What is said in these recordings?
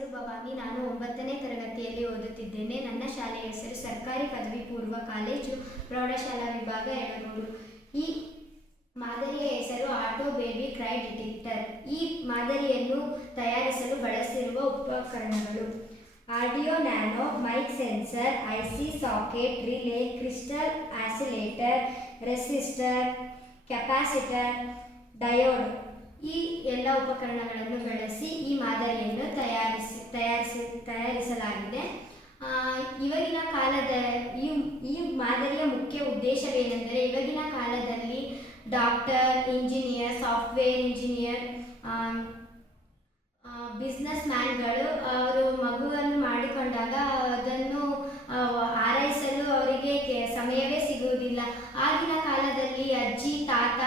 ಹೆಸರು ಭವಾನಿ. ನಾನು 9ನೇ ತರಗತಿಯಲ್ಲಿ ಓದುತ್ತಿದ್ದೇನೆ. ನನ್ನ ಶಾಲೆಯ ಹೆಸರು ಸರ್ಕಾರಿ ಪದವಿ ಪೂರ್ವ ಕಾಲೇಜು ಪ್ರೌಢಶಾಲಾ ವಿಭಾಗ ಯಳಗೋಡು. ಈ ಮಾದರಿಯ ಹೆಸರು ಆಟೋ ಬೇಬಿ ಕ್ರೈ ಡಿಟೆಕ್ಟರ್. ಈ ಮಾದರಿಯನ್ನು ತಯಾರಿಸಲು ಬಳಸಿರುವ ಉಪಕರಣಗಳು: audio nano, mic sensor, IC socket, relay, crystal oscillator, resistor, capacitor, diode. ಈ ಎಲ್ಲ ಉಪಕರಣಗಳನ್ನು ಬಳಸಿ ಈ ಮಾದರಿಯನ್ನು ತಯಾರಿಸಲಾಗಿದೆ. ಇವಾಗಿನ ಕಾಲದ ಈ ಮಾದರಿಯ ಮುಖ್ಯ ಉದ್ದೇಶವೇನೆಂದರೆ, ಇವಾಗಿನ ಕಾಲದಲ್ಲಿ doctor, engineer, software engineer, business ಮ್ಯಾನ್ಗಳು ಅವರು ಮಗುವನ್ನು ಮಾಡಿಕೊಂಡಾಗ ಅದನ್ನು ಆರೈಸಲು ಅವರಿಗೆ ಸಮಯವೇ ಸಿಗುವುದಿಲ್ಲ. ಆಗಿನ ಕಾಲದಲ್ಲಿ ಅಜ್ಜಿ, ತಾತ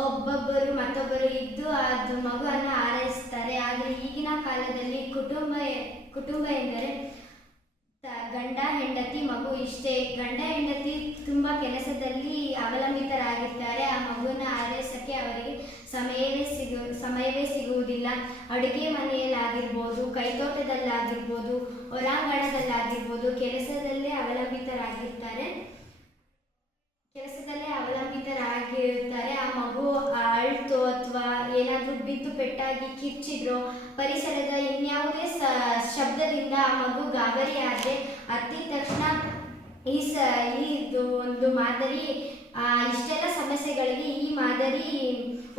ಒಬ್ಬೊಬ್ಬರು ಮತ್ತೊಬ್ಬರು ಇದ್ದು ಅದು ಮಗುವನ್ನು ಆರೈಸ್ತಾರೆ. ಆದರೆ ಈಗಿನ ಕಾಲದಲ್ಲಿ ಕುಟುಂಬ ಎಂದರೆ ಗಂಡ, ಹೆಂಡತಿ, ಮಗು ಇಷ್ಟೇ. ಗಂಡ ಹೆಂಡತಿ ತುಂಬ ಕೆಲಸದಲ್ಲಿ ಅವಲಂಬಿತರಾಗಿರ್ತಾರೆ. ಆ ಮಗುವನ್ನು ಆರೈಸೋಕ್ಕೆ ಅವರಿಗೆ ಸಮಯವೇ ಸಿಗುವುದಿಲ್ಲ. ಅಡುಗೆ ಮನೆಯಲ್ಲಾಗಿರ್ಬೋದು, ಕೈತೋಟದಲ್ಲಾಗಿರ್ಬೋದು, ಹೊರಾಂಗಣದಲ್ಲಾಗಿರ್ಬೋದು ಕೆಲಸದಲ್ಲೇ ಅವಲಂಬಿತರಾಗಿರ್ತಾರೆ. ಆ ಮಗು ಅಳ್ತು ಅಥವಾ ಏನಾದರೂ ಬಿದ್ದು ಪೆಟ್ಟಾಗಿ ಕಿರ್ಚಿದ್ರೋ, ಪರಿಸರದ ಇನ್ಯಾವುದೇ ಶಬ್ದದಿಂದ ಆ ಮಗು ಗಾಬರಿಯಾದರೆ ಹತ್ತಿದ ತಕ್ಷಣ ಇದು ಒಂದು ಮಾದರಿ ಇಷ್ಟೆಲ್ಲ ಸಮಸ್ಯೆಗಳಿಗೆ ಈ ಮಾದರಿ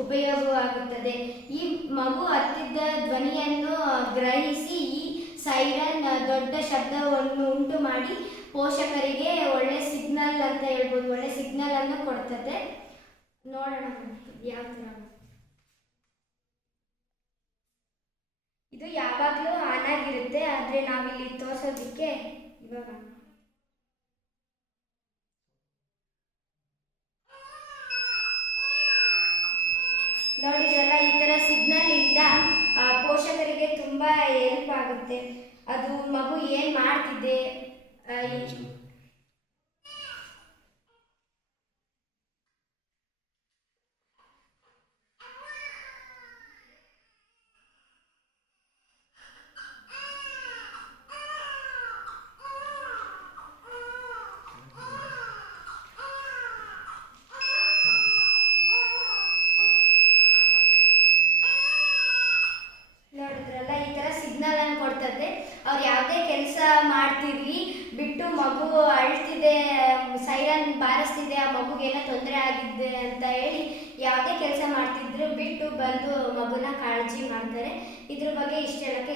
ಉಪಯೋಗವಾಗುತ್ತದೆ. ಈ ಮಗು ಹತ್ತಿದ್ದ ಧ್ವನಿಯನ್ನು ಗ್ರಹಿಸಿ ಈ ಸೈರನ್ ದೊಡ್ಡ ಶಬ್ದವನ್ನು ಉಂಟು ಮಾಡಿ ಪೋಷಕರಿಗೆ ಒಳ್ಳೆ ಸಿಗ್ನಲ್ ಅಂತ ಹೇಳ್ಬೋದು, ಒಳ್ಳೆ ಸಿಗ್ನಲ್ ಅನ್ನು ಕೊಡ್ತದೆ. ನೋಡೋಣ ಯಾವ ಥರ. ಇದು ಯಾವಾಗಲೂ ಆನ್ ಆಗಿರುತ್ತೆ, ಆದರೆ ನಾವಿಲ್ಲಿ ತೋರಿಸೋದಕ್ಕೆ ಇವಾಗ ನೋಡಿದ್ರಲ್ಲ, ಈ ಥರ ಸಿಗ್ನಲ್ ಇಂದ ಪೋಷಕರಿಗೆ ತುಂಬ ಹೆಲ್ಪ್ ಆಗುತ್ತೆ. ಅದು ಮಗು ಏನು ಮಾಡ್ತಿದೆ ನೋಡಿದ್ರಲ್ಲ, ಈ ಥರ ಸಿಗ್ನಲ್ ಅನ್ನು ಕೊಡ್ತದೆ. ಅವ್ರು ಯಾವುದೇ ಕೆಲಸ ಮಾಡ್ತಿರ್ಲಿ ಬಿಟ್ಟು, ಮಗು ಅಳ್ತಿದೆ, ಸೈರನ್ ಬಾರಿಸ್ತಿದೆ, ಆ ಮಗುಗೇನೋ ತೊಂದರೆ ಆಗಿದೆ ಅಂತ ಹೇಳಿ ಯಾವುದೇ ಕೆಲಸ ಮಾಡ್ತಿದ್ರು ಬಿಟ್ಟು ಬಂದು ಮಗುನ ಕಾಳಜಿ ಮಾಡ್ತಾರೆ. ಇದ್ರ ಬಗ್ಗೆ ಇಷ್ಟು ಹೇಳೋಕ್ಕೆ